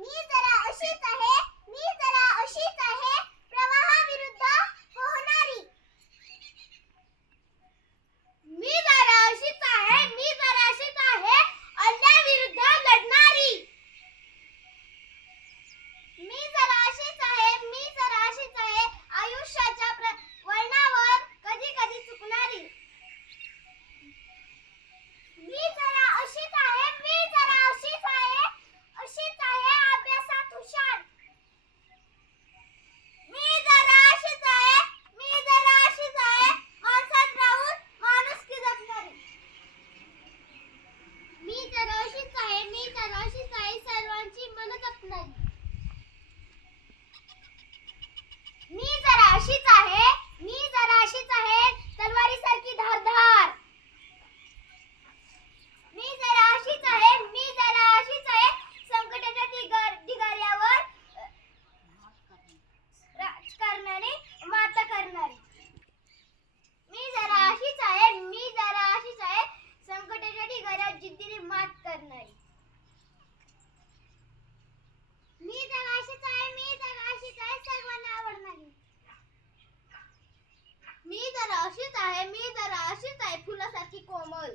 मी जरा अशीच आहे. तर अशीच आहे मी तर अशीच आहे सर्व अशीच आहे मी जरा अशीच आहे फुलासारखी कोमल.